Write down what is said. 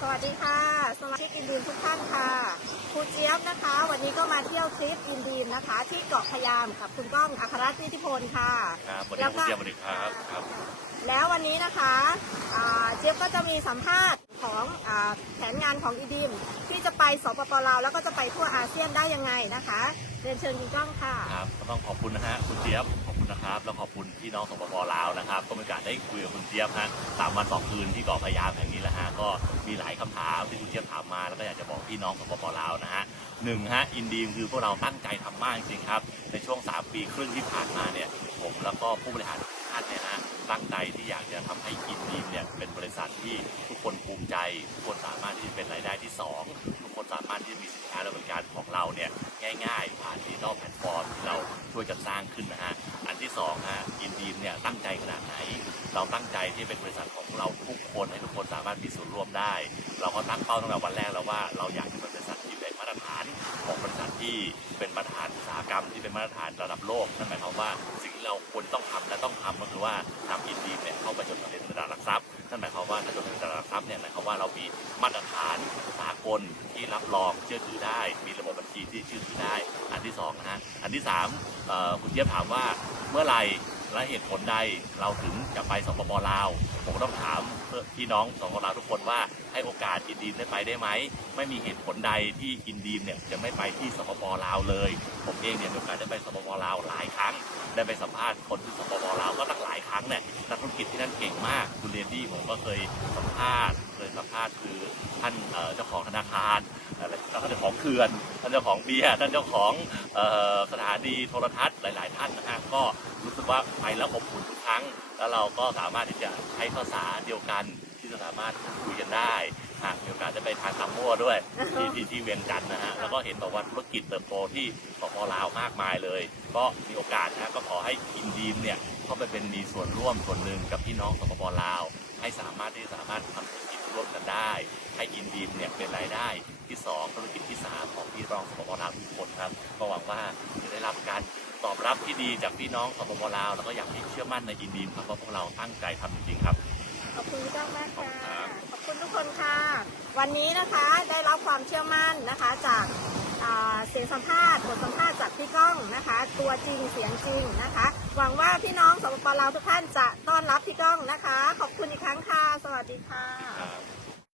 สวัสดีค่ะ สมาชิกอินดีนทุกท่านค่ะครูเจี๊ยบนะคะ วันนี้ก็มาเที่ยวทริปอินดีนนะคะ ที่เกาะพะยามกับคุณก้องอัครรัตน์นิติพลค่ะครับสวัสดีแล้วคุณเจียบสวัสดีครับครับ แล้ววันนี้นะคะอ่าเจี๊ยบก็จะมีสัมภาษณ์ของอาแผนงานของอีดีมที่จะไปสปปลาวแล้วก็จะไปทั่วอาเซียนได้ยังไงนะคะ เรียนเชิญคุณก้องค่ะครับก็ต้องขอบคุณนะฮะคุณเจี๊ยบขอบคุณ นะครับแล้วขอบคุณพี่น้องสปปลาวนะครับ ก็มีโอกาสได้คุยกับคุณเจี๊ยบฮะสามวันสองคืนที่เกาะพะยามแห่งนี้แหละฮะก็มีหลายคำถามที่คุณเจี๊ยบถามมาแล้วก็อยากจะบอกพี่น้องสปปลาวนะฮะหนึ่งฮะอินดีมคือพวกเราตั้งใจทำมากจริงครับในช่วง 3 ปีครึ่งที่ผ่านมาเนี่ยผมแล้วก็ผู้บริหารท่านเนี่ยนะตั้งใจที่อยากจะทำให้อินดีมเนี่ยเป็นบริษัทที่ทุกคนภูมิใจทุกคน ช่วยกันสร้างขึ้นนะฮะ อันที่สองฮะอินดีมเนี่ยตั้งใจขนาดไหน เราตั้งใจที่เป็นบริษัทของเราทุกคนให้ทุกคนสามารถมีส่วนร่วมได้ เราก็ตั้งเป้าตั้งแต่วันแรกแล้วว่าเราอยากจะเป็นบริษัทที่เป็นมาตรฐานของบริษัทที่เป็นมาตรฐานอุตสาหกรรมที่เป็นมาตรฐานระดับโลกนั่นหมายความว่าสิ่งที่เราควรต้องทำและต้องทำก็คือว่าทำอินดีมเนี่ยเข้าไปจดทะเบียนในตลาด หลักทรัพย์นั่นหมายความว่าถ้าจดทะเบียนตลาดหลักทรัพย์เนี่ยหมายความว่าเรามีมาตรฐานสากลที่รับรองเชื่อถือได้ มีระบบบัญชีที่เชื่อถือได้ อันที่สองนะฮะอันที่สามคุณเจี๊ยบถามว่าเมื่อไหร่และเหตุผลใดเราถึงจะไปสปปลาวผมต้องถามพี่น้องสปปลาวทุกคนว่าให้โอกาสอินดีมได้ไปได้ไหมไม่มีเหตุผลใดที่อินดีมเนี่ยจะไม่ไปที่สปปลาวเลย ผมเองเนี่ยมีโอกาสได้ไปสปปลาวหลายครั้ง ได้ไปสัมภาษณ์คนที่สปปลาวก็ตั้งหลายครั้งเนี่ยนักธุรกิจที่นั่นเก่งมาก คุณเรนดี้ผมก็เคยสัมภาษณ์เคยสัมภาษณ์คือท่านเจ้าของธนาคารท่านเจ้าของเขื่อนท่านเจ้าของเบียร์ท่านเจ้าของสถานีโทรทัศน์หลาย ๆ ท่านนะฮะก็รู้สึกว่าไปแล้วอบอุ่นทุกครั้ง แล้วเราก็สามารถที่จะใช้ภาษาเดียวกันที่จะสามารถคุยากมีโอกาสได้ไปทานตำมั่วด้วยที่ที่ที่เวียงจันทร์นะฮะแล้วก็เห็นบอกว่าธุรกิจเติบโตที่สปลาวมากมายเลย ก็มีโอกาสนะฮะก็ขอให้อินดีมเนี่ยเข้าไปเป็นมีส่วนร่วมส่วนหนึ่งกับพี่น้องสปปลาว ให้สามารถที่สามารถทำธุรกิจร่วมกันได้ ให้อินดีมเนี่ยเป็นรายได้ที่สองธุรกิจที่สามของพี่น้องสปปลาวทุกคนครับก็หวังว่าจะได้รับการตอบรับที่ดีจากพี่น้องสปปลาวแล้วก็อยากให้เชื่อมั่นในอินดีมครับเพราะพวกเราตั้งใจทำจริงๆครับ ขอบคุณพี่ก้องมากขอบค่ะคุณครับขอบคุณทุกคนค่ะ วันนี้นะคะได้รับความเชื่อมั่นนะคะจากเสียงสัมภาษณ์บทสัมภาษณ์จากพี่ก้องนะคะ ตัวจริงเสียงจริงนะคะ หวังว่าพี่น้องสปปลาวทุกท่านจะต้อนรับพี่ก้องนะคะ ขอบคุณอีกครั้งค่ะ สวัสดีค่ะ